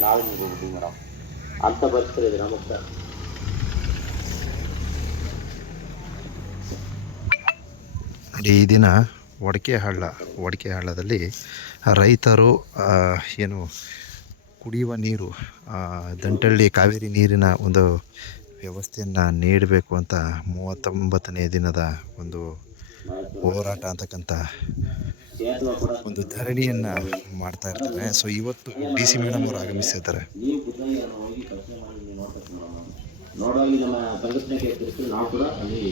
ನಾವೇ ಮೇಡಮ್ ಅಂತ ನಮಗೆ ಸರ್ ಈ ದಿನ ಒಡಕೆ ಹಳ್ಳ, ಒಡಕೆ ಹಳ್ಳದಲ್ಲಿ ರೈತರು ಏನು ಕುಡಿಯುವ ನೀರು ದಂಟಳ್ಳಿ ಕಾವೇರಿ ನೀರಿನ ಒಂದು ವ್ಯವಸ್ಥೆಯನ್ನು ನೀಡಬೇಕು ಅಂತ ಮೂವತ್ತೊಂಬತ್ತನೇ ದಿನದ ಒಂದು ಹೋರಾಟ ಅಂತಕ್ಕಂಥ ಒಂದು ಧರಣಿಯನ್ನು ಮಾಡ್ತಾ ಇರ್ತಾರೆ. ಸೊ ಇವತ್ತು ಡಿ ಸಿ ಮೇಡಮ್ ಅವರು ಆಗಮಿಸಿದ್ದಾರೆ ನಮ್ಮ ಸಂಘಟನೆಗೆ ನಾವು ಕೂಡ ಅಲ್ಲಿ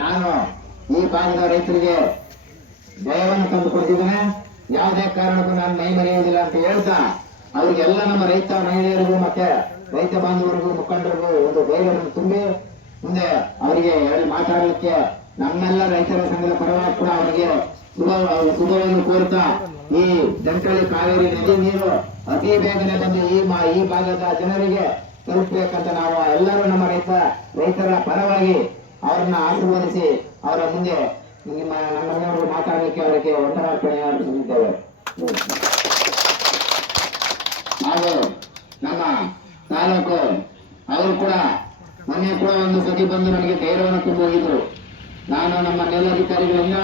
ನಾನು ಈ ಭಾಗದ ರೈತರಿಗೆ ಜಯವನ್ನು ತಂದು ಕೊಡ್ತಿದ್ದೇನೆ ಯಾವುದೇ ಕಾರಣಕ್ಕೂ ನಾನು ಮೈ ಮರೆಯುವುದಿಲ್ಲ ಅಂತ ಹೇಳ್ತಾ ಅವರಿಗೆಲ್ಲ ನಮ್ಮ ರೈತ ಮಹಿಳೆಯರಿಗೂ ಮತ್ತೆ ರೈತ ಬಾಂಧವರಿಗೂ ಮುಖಂಡರಿಗೂ ಒಂದು ಧೈರ್ಯವನ್ನು ತುಂಬಿ ಮುಂದೆ ಅವರಿಗೆ ಹೇಳಿ ಮಾತಾಡಲಿಕ್ಕೆ ನಮ್ಮೆಲ್ಲ ರೈತರ ಸಂಘದ ಪರವಾಗಿ ಕೂಡ ಅವರಿಗೆ ಶುಭ ಶುಭವನ್ನು ಕೋರ್ತಾ ಈ ದಂಟಳಿ ಕಾವೇರಿ ನದಿ ನೀರು ಅತಿ ಬೇಗನೆ ಬಂದು ಈ ಈ ಭಾಗದ ಜನರಿಗೆ ತಲುಪಬೇಕಂತ ನಾವು ಎಲ್ಲರೂ ನಮ್ಮ ರೈತ ರೈತರ ಪರವಾಗಿ ಅವರನ್ನ ಆಶೀರ್ವದಿಸಿ ಅವರ ಮುಂದೆ ನಿಮ್ಮ ನಮ್ಮೆಲ್ಲರಿಗೂ ಮಾತಾಡಲಿಕ್ಕೆ ಅವರಿಗೆ ಅರ್ಪಿಸುತ್ತಿದ್ದೇವೆ ಹಾಗೂ ನಮ್ಮ ತಾಲೂಕು ಅವರು ಕೂಡ ಮನೆ ಕೂಡ ಒಂದು ಸತಿ ಬಂದು ನನಗೆ ಧೈರ್ಯವನ್ನು ತುಂಬ ಹೋಗಿದ್ರು ನಾನು ನಮ್ಮ ಮೇಲಧಿಕಾರಿಗಳನ್ನ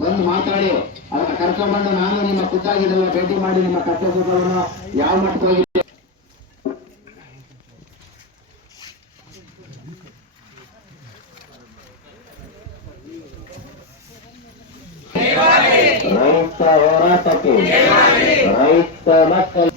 ಬಂದು ಮಾತಾಡಿ ಅವನ್ನ ಕರ್ಕೊಂಡ್ಬಂದು ನಾನು ನಿಮ್ಮ ಖುದ್ದಾಗಿದ್ದೆಲ್ಲ ಭೇಟಿ ಮಾಡಿ ನಿಮ್ಮ ಕರ್ತವ್ಯಗಳನ್ನು ಯಾವ ಮಟ್ಟಕ್ಕೆ ರೈತ ಹೋರಾಟಕ್ಕೆ ರೈತ ಮಕ್ಕಳು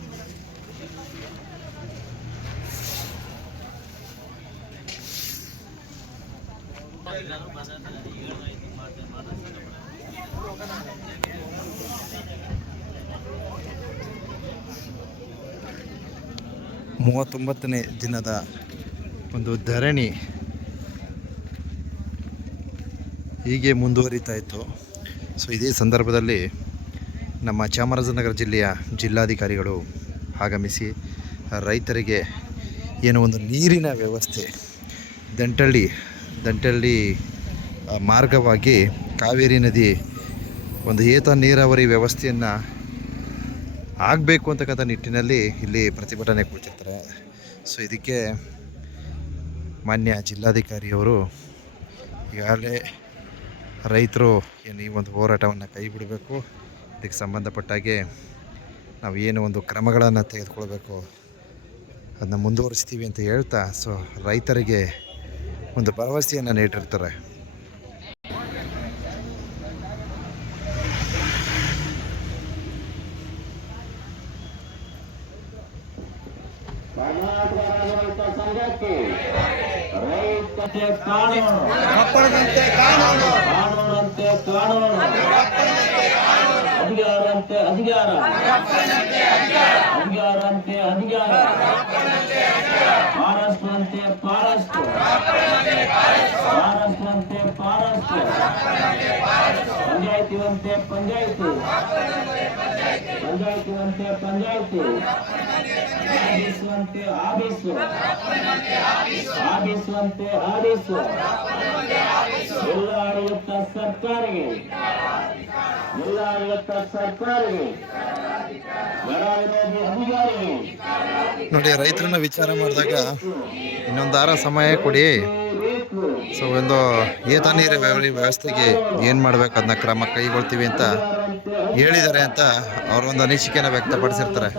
ಮೂವತ್ತೊಂಬತ್ತನೇ ದಿನದ ಒಂದು ಧರಣಿ ಹೀಗೆ ಮುಂದುವರಿತಾ ಇತ್ತು. ಸೊ ಇದೇ ಸಂದರ್ಭದಲ್ಲಿ ನಮ್ಮ ಚಾಮರಾಜನಗರ ಜಿಲ್ಲೆಯ ಜಿಲ್ಲಾಧಿಕಾರಿಗಳು ಆಗಮಿಸಿ ರೈತರಿಗೆ ಏನು ಒಂದು ನೀರಿನ ವ್ಯವಸ್ಥೆ ದಂಟಳ್ಳಿ ದಂಟಳ್ಳಿ ಮಾರ್ಗವಾಗಿ ಕಾವೇರಿ ನದಿ ಒಂದು ಏತ ನೀರಾವರಿ ವ್ಯವಸ್ಥೆಯನ್ನು ಆಗಬೇಕು ಅಂತಕ್ಕಂಥ ನಿಟ್ಟಿನಲ್ಲಿ ಇಲ್ಲಿ ಪ್ರತಿಭಟನೆ ಕೊಡ್ತಿರ್ತಾರೆ. ಸೊ ಇದಕ್ಕೆ ಮಾನ್ಯ ಜಿಲ್ಲಾಧಿಕಾರಿಯವರು ಈಗಾಗಲೇ ರೈತರು ಏನು ಈ ಒಂದು ಹೋರಾಟವನ್ನು ಕೈ ಬಿಡಬೇಕು ಇದಕ್ಕೆ ಸಂಬಂಧಪಟ್ಟಾಗೆ ನಾವು ಏನು ಒಂದು ಕ್ರಮಗಳನ್ನು ತೆಗೆದುಕೊಳ್ಬೇಕು, ಅದನ್ನ ಮುಂದುವರಿಸ್ತೀವಿ ಅಂತ ಹೇಳ್ತಾ ಸೊ ರೈತರಿಗೆ ಒಂದು ಭರವಸೆಯನ್ನು ನೀಡಿರ್ತಾರೆ ಕರ್ನಾಟಕ ರಾಜ್ಯ ರೈತ ಸಂಘಕ್ಕೆ ರೈತ ಕಾನೂನು ಕಪ್ಪಳದಂತೆ ಕಾನೂನು ಕಾನೂನಂತೆ ಕಾನೂನು ಅಧಿಕಾರಂತೆ ಅಧಿಕಾರ. ಅಧಿಕಾರಂತೆ ಅಧಿಕಾರ. ಪಾರಸ್ವಂತೆ ಪಾರಸ್ತು. ಪಾರಸ್ವಂತೆ ಪಾರಸ್ತು. ಪಂಚಾಯತಿವಂತೆ ಪಂಚಾಯತಿ. ಪಂಚಾಯತಿವಂತೆ ಪಂಚಾಯತಿ. ಆದಿಸುವಂತೆ ಆದಿಸು ಆದಿಸುವಂತೆ ಆಡಿಸು ಎಲ್ಲ ಆಡಳಿತ ಸರ್ಕಾರಿಗೆ. ವಿರೋಧಿ ಅಧಿಕಾರಿಗೆ ನೋಡಿ, ರೈತರನ್ನ ವಿಚಾರ ಮಾಡಿದಾಗ ಇನ್ನೊಂದು ವಾರ ಸಮಯ ಕೊಡಿ. ಸೊ ಒಂದು ಏತ ನೀರು ವ್ಯವ- ವ್ಯವಸ್ಥೆಗೆ ಏನು ಮಾಡಬೇಕು ಅದನ್ನ ಕ್ರಮ ಕೈಗೊಳ್ತೀವಿ ಅಂತ ಹೇಳಿದ್ದಾರೆ ಅಂತ ಅವರೊಂದು ಅನಿಸಿಕೆನ ವ್ಯಕ್ತಪಡಿಸಿರ್ತಾರೆ.